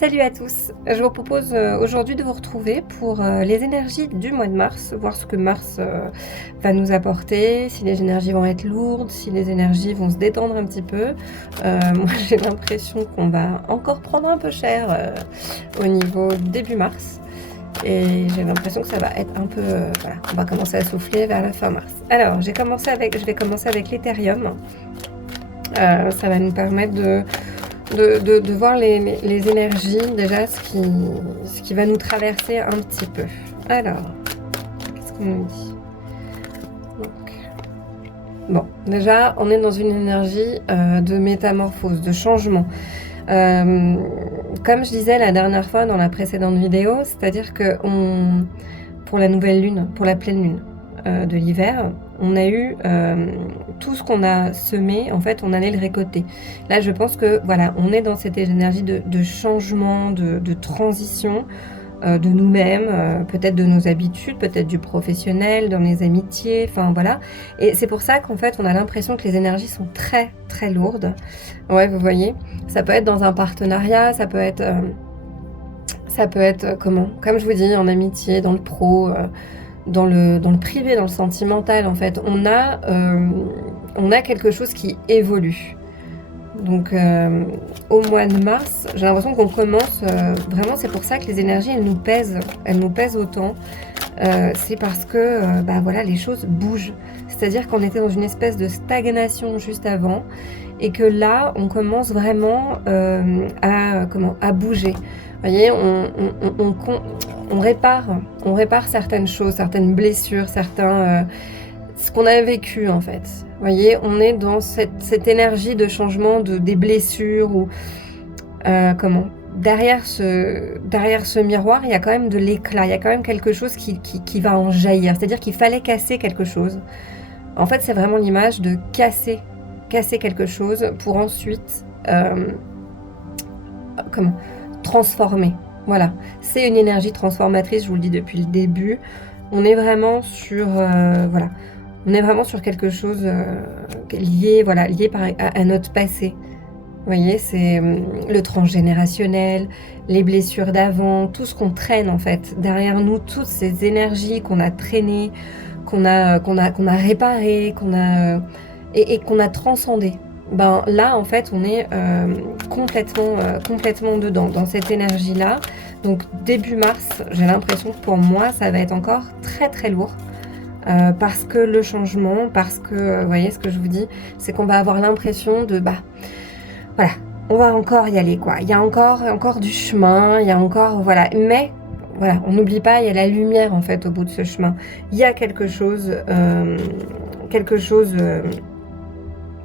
Salut à tous, je vous propose aujourd'hui de vous retrouver pour les énergies du mois de mars, voir ce que Mars va nous apporter, si les énergies vont être lourdes, si les énergies vont se détendre un petit peu. Moi j'ai l'impression qu'on va encore prendre un peu cher au niveau début mars et j'ai l'impression que ça va être un peu, voilà, on va commencer à souffler vers la fin mars. Alors je vais commencer avec l'Ethereum, ça va nous permettre de voir les énergies, déjà ce qui va nous traverser un petit peu. Alors, qu'est-ce qu'on nous dit? Donc, bon, déjà, on est dans une énergie de métamorphose, de changement. Comme je disais la dernière fois dans la précédente vidéo, c'est-à-dire que pour la nouvelle lune, pour la pleine lune de l'hiver, on a eu tout ce qu'on a semé, en fait, on allait le récolter. Là, je pense que, voilà, on est dans cette énergie de changement, de transition de nous-mêmes, peut-être de nos habitudes, peut-être du professionnel, dans les amitiés, enfin, voilà. Et c'est pour ça qu'en fait, on a l'impression que les énergies sont très, très lourdes. Ouais, vous voyez, ça peut être dans un partenariat, ça peut être comment? Comme je vous dis, en amitié, dans le pro, dans le privé, dans le sentimental, en fait, on a quelque chose qui évolue. Donc, au mois de mars, j'ai l'impression qu'on commence vraiment. C'est pour ça que les énergies, elles nous pèsent autant. C'est parce que, bah voilà, les choses bougent. C'est-à-dire qu'on était dans une espèce de stagnation juste avant, et que là, on commence vraiment à bouger. Vous voyez, on répare certaines choses, certaines blessures, ce qu'on a vécu en fait. Vous voyez, on est dans cette énergie de changement des blessures ou derrière ce miroir, il y a quand même de l'éclat, il y a quand même quelque chose qui va en jaillir. C'est-à-dire qu'il fallait casser quelque chose. En fait, c'est vraiment l'image de casser quelque chose pour ensuite transformer. Voilà, c'est une énergie transformatrice, je vous le dis depuis le début. On est vraiment sur voilà, on est vraiment sur quelque chose lié à notre passé. Vous voyez, c'est le transgénérationnel, les blessures d'avant, tout ce qu'on traîne en fait derrière nous, toutes ces énergies qu'on a traînées, qu'on a réparées, et qu'on a transcendées. Ben là en fait on est complètement dedans, dans cette énergie là. Donc début mars, j'ai l'impression que pour moi ça va être encore très très lourd, parce que le changement, parce que vous voyez ce que je vous dis, c'est qu'on va avoir l'impression de voilà, on va encore y aller quoi, il y a encore du chemin, il y a encore voilà, mais voilà, on n'oublie pas, il y a la lumière en fait au bout de ce chemin, il y a quelque chose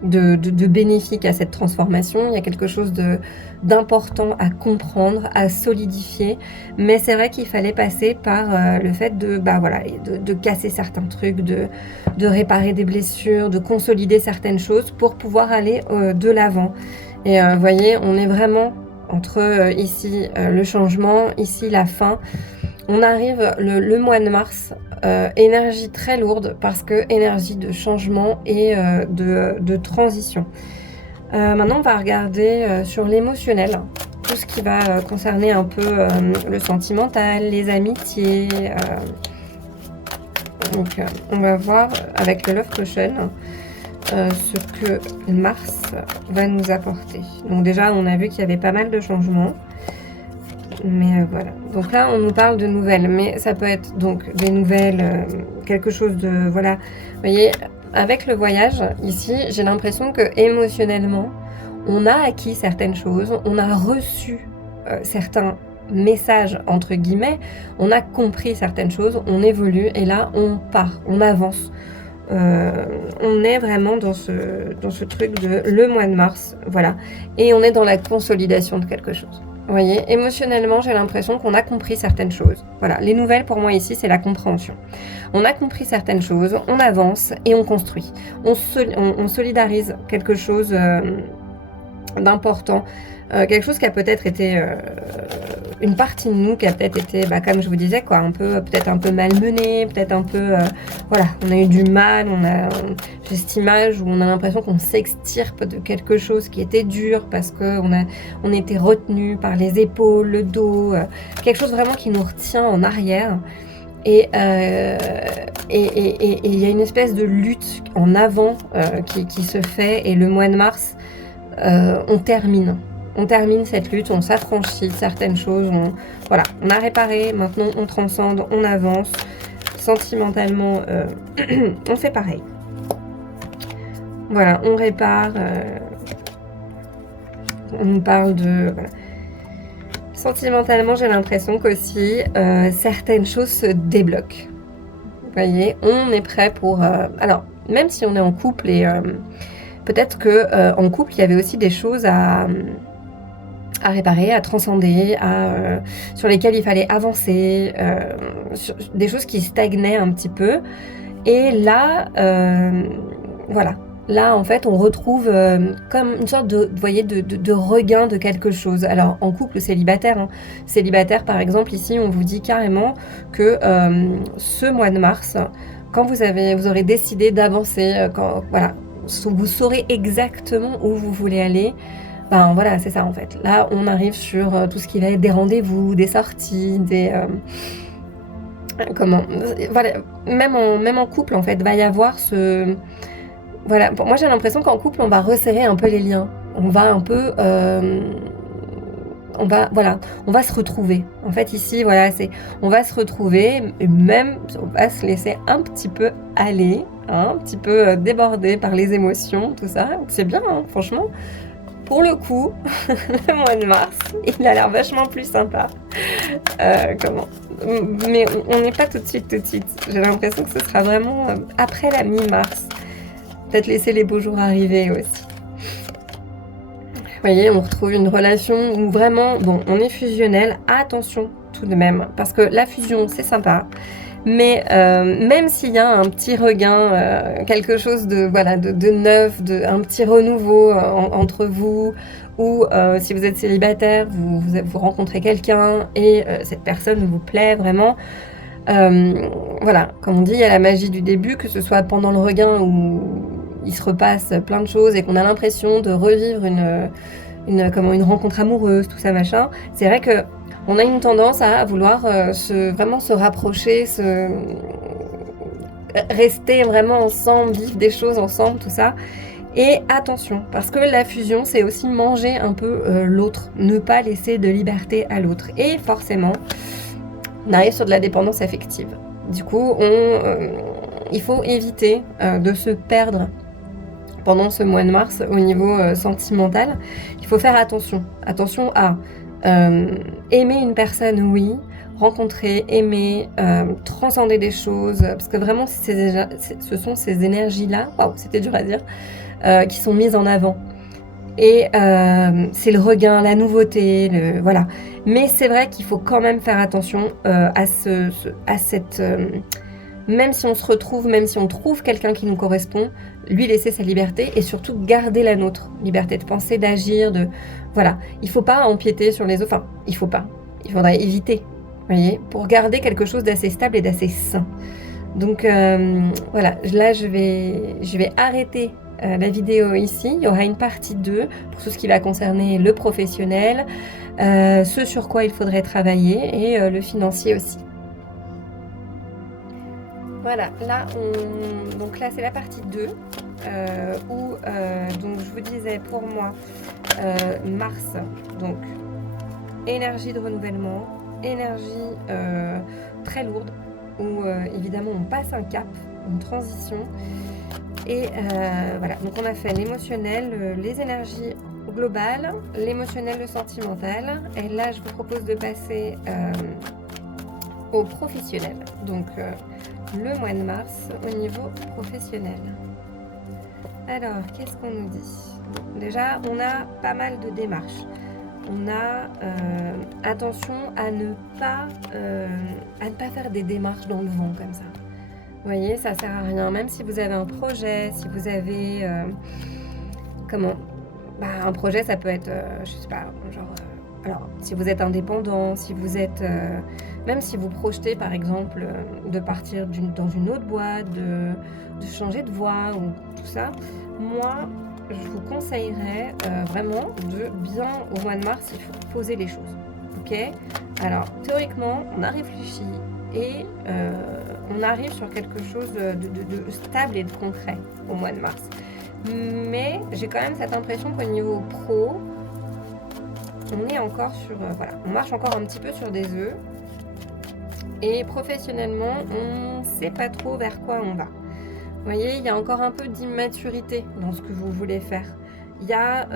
de bénéfique à cette transformation, il y a quelque chose d'important à comprendre, à solidifier, mais c'est vrai qu'il fallait passer par le fait de casser certains trucs, de réparer des blessures, de consolider certaines choses pour pouvoir aller de l'avant. Et vous voyez, on est vraiment entre ici le changement, ici la fin. On arrive le mois de mars, énergie très lourde parce que énergie de changement et de transition. Maintenant, on va regarder sur l'émotionnel, tout ce qui va concerner un peu le sentimental, les amitiés. Donc, on va voir avec le Love Potion ce que Mars va nous apporter. Donc déjà, on a vu qu'il y avait pas mal de changements. Mais voilà, donc là on nous parle de nouvelles, mais ça peut être donc des nouvelles, quelque chose de, voilà, vous voyez, avec le voyage, ici, j'ai l'impression que émotionnellement, on a acquis certaines choses, on a reçu certains messages, entre guillemets, on a compris certaines choses, on évolue, et là on part, on avance. On est vraiment dans ce truc de le mois de mars, voilà, et on est dans la consolidation de quelque chose. Vous voyez, émotionnellement, j'ai l'impression qu'on a compris certaines choses. Voilà, les nouvelles pour moi ici, c'est la compréhension. On a compris certaines choses, on avance et on construit. On solidarise quelque chose d'important, quelque chose qui a peut-être été une partie de nous qui a peut-être été, comme je vous disais, quoi, peut-être un peu malmenée, peut-être un peu, voilà, on a eu du mal, j'ai cette image où on a l'impression qu'on s'extirpe de quelque chose qui était dur parce on était retenu par les épaules, le dos, quelque chose vraiment qui nous retient en arrière. Et il y a une espèce de lutte en avant qui se fait, et le mois de mars, on termine cette lutte, on s'affranchit de certaines choses, voilà, on a réparé, maintenant on transcende, on avance. Sentimentalement, on fait pareil. Voilà, on répare, on nous parle de... Voilà. Sentimentalement, j'ai l'impression qu'aussi certaines choses se débloquent. Vous voyez, on est prêt pour... alors, même si on est en couple, et peut-être qu'en couple, il y avait aussi des choses à réparer, à transcender, sur lesquelles il fallait avancer, des choses qui stagnaient un petit peu. Et là, voilà. Là, en fait, on retrouve comme une sorte vous voyez, de regain de quelque chose. Alors, en couple célibataire, hein. Célibataire, par exemple, ici, on vous dit carrément que ce mois de mars, quand vous aurez décidé d'avancer, voilà, vous saurez exactement où vous voulez aller. Voilà, c'est ça, en fait. Là, on arrive sur tout ce qui va être des rendez-vous, des sorties, voilà, même en couple, en fait, va y avoir ce... Voilà, pour moi j'ai l'impression qu'en couple on va resserrer un peu les liens, on va un peu, on va se retrouver. En fait ici, voilà, on va se retrouver, et même on va se laisser un petit peu aller, hein, un petit peu déborder par les émotions, tout ça. C'est bien, hein, franchement. Pour le coup, le mois de mars, il a l'air vachement plus sympa. Mais on n'est pas tout de suite. J'ai l'impression que ce sera vraiment après la mi-mars. Peut-être laisser les beaux jours arriver aussi. Vous voyez, on retrouve une relation où vraiment, bon, on est fusionnel. Attention tout de même, parce que la fusion, c'est sympa. Mais même s'il y a un petit regain, quelque chose de neuf, un petit renouveau entre vous, ou si vous êtes célibataire, vous rencontrez quelqu'un et cette personne vous plaît vraiment, voilà, comme on dit, il y a la magie du début, que ce soit pendant le regain où il se repasse plein de choses et qu'on a l'impression de revivre une rencontre amoureuse, tout ça machin. C'est vrai que on a une tendance à vouloir vraiment se rapprocher, rester vraiment ensemble, vivre des choses ensemble, tout ça. Et attention, parce que la fusion, c'est aussi manger un peu l'autre, ne pas laisser de liberté à l'autre. Et forcément, on arrive sur de la dépendance affective. Du coup, il faut éviter de se perdre pendant ce mois de mars au niveau sentimental. Il faut faire attention à aimer une personne, oui, rencontrer, aimer, transcender des choses, parce que vraiment ce sont ces énergies-là, waouh, c'était dur à dire, qui sont mises en avant. Et c'est le regain, la nouveauté, voilà. Mais c'est vrai qu'il faut quand même faire attention à cette... même si on se retrouve, même si on trouve quelqu'un qui nous correspond, lui laisser sa liberté et surtout garder la nôtre. Liberté de penser, d'agir, voilà. Il ne faut pas empiéter sur les autres. Enfin, il faudrait éviter, vous voyez, pour garder quelque chose d'assez stable et d'assez sain. Donc voilà, là je vais arrêter la vidéo ici. Il y aura une partie 2 pour tout ce qui va concerner le professionnel, ce sur quoi il faudrait travailler et le financier aussi. Voilà, donc là c'est la partie 2 où donc je vous disais pour moi mars, donc énergie de renouvellement, énergie très lourde où évidemment on passe un cap, une transition et voilà, donc on a fait l'émotionnel, les énergies globales, l'émotionnel, le sentimental, et là je vous propose de passer au professionnel, donc le mois de mars au niveau professionnel. Alors, qu'est-ce qu'on nous dit? Déjà, on a pas mal de démarches. On a attention à ne pas faire des démarches dans le vent comme ça. Vous voyez, ça sert à rien. Même si vous avez un projet, si vous avez un projet, ça peut être, je sais pas, genre alors, si vous êtes indépendant, si vous êtes, même si vous projetez par exemple, de partir dans une autre boîte, de changer de voie ou tout ça, moi, je vous conseillerais, vraiment de bien au mois de mars, il faut poser les choses. OK? Alors théoriquement, on a réfléchi et on arrive sur quelque chose, de stable et de concret au mois de mars. Mais j'ai quand même cette impression qu'au niveau pro, on est encore sur, voilà, on marche encore un petit peu sur des œufs et professionnellement, on ne sait pas trop vers quoi on va. Vous voyez, il y a encore un peu d'immaturité dans ce que vous voulez faire. Il y a,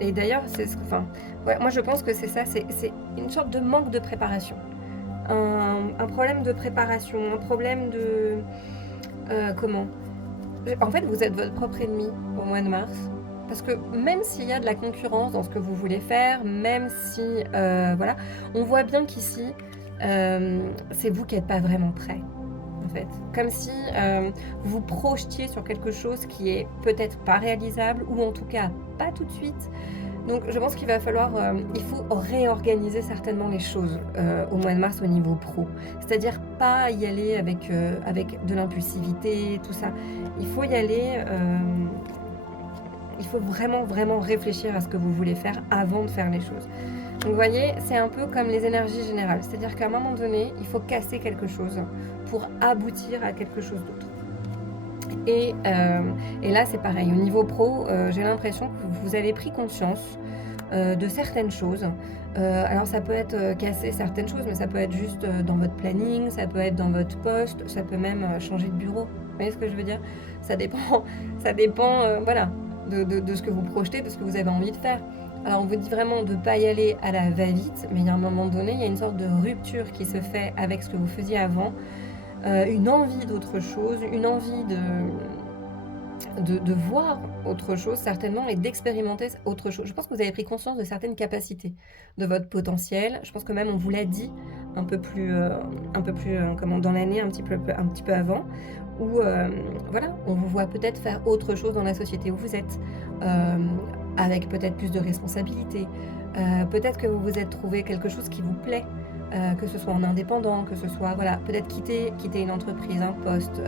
et d'ailleurs, enfin, ouais, moi je pense que c'est ça, c'est une sorte de manque de préparation. Un problème de préparation, un problème de, comment? En fait, vous êtes votre propre ennemi au mois de mars. Parce que même s'il y a de la concurrence dans ce que vous voulez faire, même si, voilà, on voit bien qu'ici, c'est vous qui n'êtes pas vraiment prêt, en fait. Comme si vous projetiez sur quelque chose qui est peut-être pas réalisable, ou en tout cas pas tout de suite. Donc je pense qu'il va falloir, il faut réorganiser certainement les choses au mois de mars au niveau pro. C'est-à-dire pas y aller avec de l'impulsivité, tout ça. Il faut y aller, il faut vraiment, vraiment réfléchir à ce que vous voulez faire avant de faire les choses. Donc vous voyez, c'est un peu comme les énergies générales. C'est-à-dire qu'à un moment donné, il faut casser quelque chose pour aboutir à quelque chose d'autre. Et là, c'est pareil. Au niveau pro, j'ai l'impression que vous avez pris conscience de certaines choses. Alors ça peut être casser certaines choses, mais ça peut être juste dans votre planning, ça peut être dans votre poste, ça peut même changer de bureau. Vous voyez ce que je veux dire? Ça dépend, voilà, de ce que vous projetez, de ce que vous avez envie de faire. Alors on vous dit vraiment de ne pas y aller à la va-vite, mais il y a un moment donné, il y a une sorte de rupture qui se fait avec ce que vous faisiez avant, une envie d'autre chose, une envie de voir autre chose certainement et d'expérimenter autre chose. Je pense que vous avez pris conscience de certaines capacités, de votre potentiel. Je pense que même on vous l'a dit un peu plus, comment, dans l'année, un petit peu avant, où voilà, on vous voit peut-être faire autre chose dans la société où vous êtes, avec peut-être plus de responsabilités. Peut-être que vous vous êtes trouvé quelque chose qui vous plaît, que ce soit en indépendant, que ce soit, voilà, peut-être quitter une entreprise, un poste,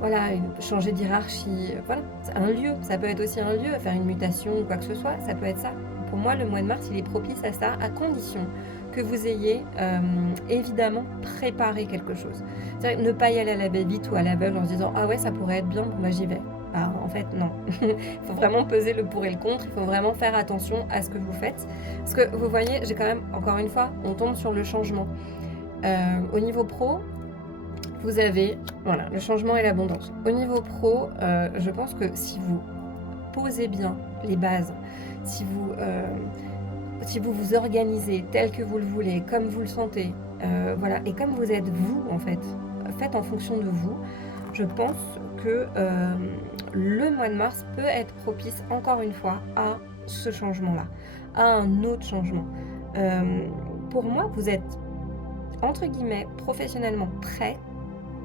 voilà, changer de hiérarchie, voilà, c'est un lieu. Ça peut être aussi un lieu, faire une mutation ou quoi que ce soit, ça peut être ça. Pour moi, le mois de mars, il est propice à ça, à condition que vous ayez évidemment préparé quelque chose. C'est-à-dire ne pas y aller à la va-vite ou à l'aveugle en se disant « Ah ouais, ça pourrait être bien, bon bah j'y vais ». Bah, en fait, non. Il faut vraiment peser le pour et le contre, il faut vraiment faire attention à ce que vous faites. Parce que vous voyez, j'ai quand même, encore une fois, on tombe sur le changement. Au niveau pro, vous avez, voilà, le changement et l'abondance. Au niveau pro, je pense que si vous posez bien les bases, si vous vous organisez tel que vous le voulez, comme vous le sentez, voilà, et comme vous êtes vous, en fait, faites en fonction de vous, je pense que le mois de mars peut être propice, encore une fois, à ce changement-là, à un autre changement. Pour moi, vous êtes, entre guillemets, professionnellement prêt,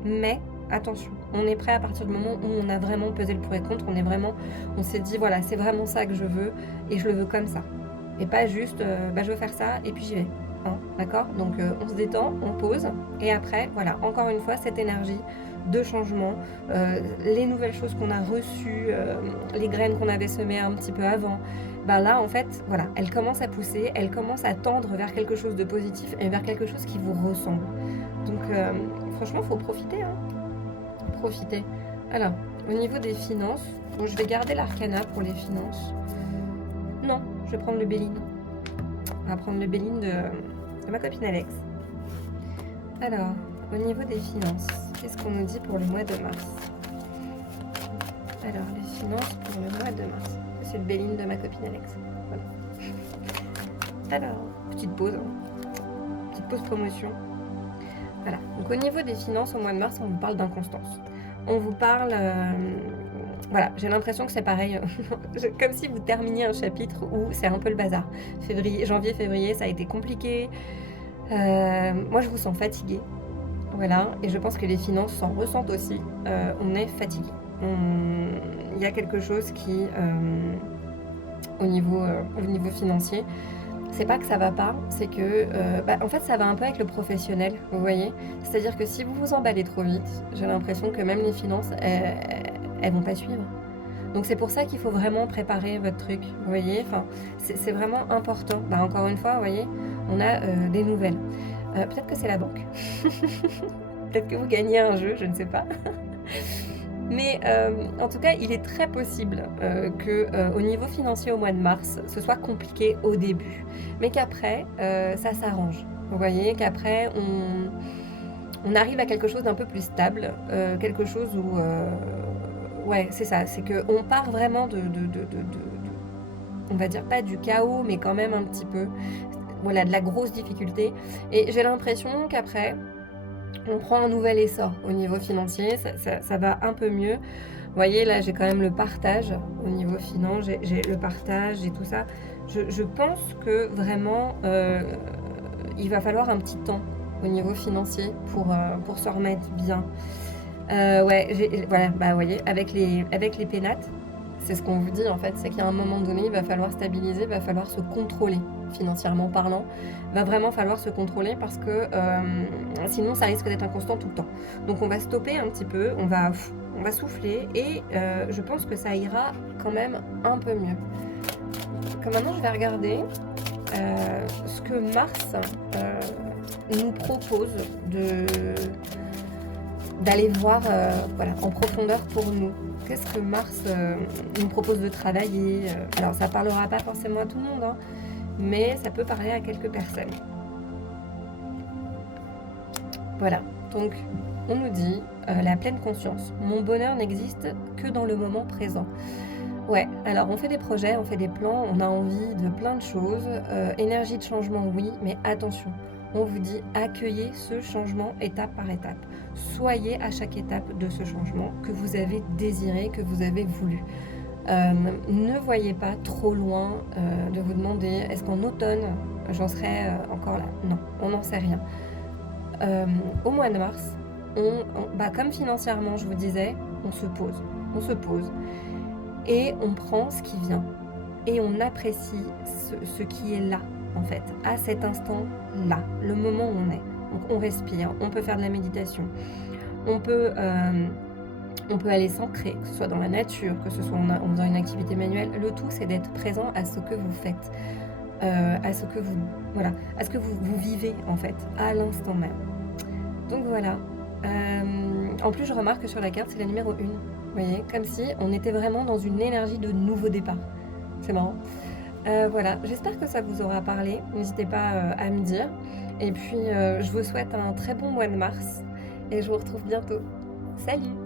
mais attention, on est prêt à partir du moment où on a vraiment pesé le pour et le contre, on s'est dit, voilà, c'est vraiment ça que je veux, et je le veux comme ça. Et pas juste, je veux faire ça, et puis j'y vais. Hein, d'accord? Donc on se détend, on pose, et après, voilà, encore une fois, cette énergie de changement, les nouvelles choses qu'on a reçues, les graines qu'on avait semées un petit peu avant, là, en fait, voilà, elles commencent à pousser, elles commencent à tendre vers quelque chose de positif et vers quelque chose qui vous ressemble. Donc, franchement, il faut profiter, hein. Profiter. Alors, au niveau des finances, bon, je vais garder l'arcana pour les finances. Non, je vais prendre le Béline. On va prendre le Béline de ma copine Alex. Alors, au niveau des finances, qu'est-ce qu'on nous dit pour le mois de mars? Alors, les finances pour le mois de mars. C'est le Béline de ma copine Alex. Voilà. Alors, petite pause. Petite pause promotion. Voilà. Donc, au niveau des finances, au mois de mars, on vous parle d'inconstance. On vous parle... voilà, j'ai l'impression que c'est pareil, comme si vous terminiez un chapitre où c'est un peu le bazar. Janvier, février, ça a été compliqué. Moi, je vous sens fatigué. Voilà, et je pense que les finances s'en ressentent aussi. On est fatigué. Il y a quelque chose qui, au niveau financier, C'est pas que ça va pas, c'est que, en fait, ça va un peu avec le professionnel, vous voyez? C'est-à-dire que si vous vous emballez trop vite, j'ai l'impression que même les finances, elles vont pas suivre. Donc c'est pour ça qu'il faut vraiment préparer votre truc, vous voyez? Enfin, c'est vraiment important. Bah, encore une fois, vous voyez, on a, des nouvelles. Peut-être que c'est la banque. Peut-être que vous gagnez un jeu, je ne sais pas. Mais en tout cas, il est très possible que au niveau financier au mois de mars, ce soit compliqué au début, mais qu'après, ça s'arrange. Vous voyez? Qu'après on arrive à quelque chose d'un peu plus stable, quelque chose où, ouais, c'est ça, c'est qu'on part vraiment on va dire pas du chaos, mais quand même un petit peu, voilà, de la grosse difficulté et j'ai l'impression qu'après, on prend un nouvel essor au niveau financier, ça va un peu mieux. Vous voyez, là, j'ai quand même le partage au niveau finance, j'ai le partage et tout ça. Je pense que vraiment, il va falloir un petit temps au niveau financier pour se remettre bien. Ouais, voilà, bah, vous voyez, avec les pénates, c'est ce qu'on vous dit, en fait, c'est qu'à un moment donné, il va falloir stabiliser, il va falloir se contrôler, financièrement parlant. Va vraiment falloir se contrôler parce que, sinon ça risque d'être inconstant tout le temps. Donc on va stopper un petit peu, on va souffler et je pense que ça ira quand même un peu mieux. Donc maintenant, je vais regarder, ce que Mars, nous propose d'aller voir, voilà, en profondeur pour nous. Qu'est-ce que Mars nous propose de travailler? Alors ça parlera pas forcément à tout le monde, hein, mais ça peut parler à quelques personnes. Voilà, donc on nous dit la pleine conscience. Mon bonheur n'existe que dans le moment présent. Ouais, alors on fait des projets, on fait des plans, on a envie de plein de choses. Énergie de changement, oui, mais attention, on vous dit accueillez ce changement étape par étape. Soyez à chaque étape de ce changement que vous avez désiré, que vous avez voulu. Ne voyez pas trop loin de vous demander est-ce qu'en automne j'en serai encore là. Non, on n'en sait rien. Au mois de mars, comme financièrement je vous disais, on se pose et on prend ce qui vient et on apprécie ce qui est là en fait, à cet instant-là, le moment où on est. Donc on respire, on peut faire de la méditation, on peut aller s'ancrer, que ce soit dans la nature, que ce soit en faisant une activité manuelle. Le tout, c'est d'être présent à ce que vous faites, à ce que vous vivez en fait, à l'instant même. Donc voilà. En plus, je remarque que sur la carte, c'est la numéro 1. Vous voyez, comme si on était vraiment dans une énergie de nouveau départ. C'est marrant. Voilà, j'espère que ça vous aura parlé. N'hésitez pas à me dire. Et puis, je vous souhaite un très bon mois de mars. Et je vous retrouve bientôt. Salut!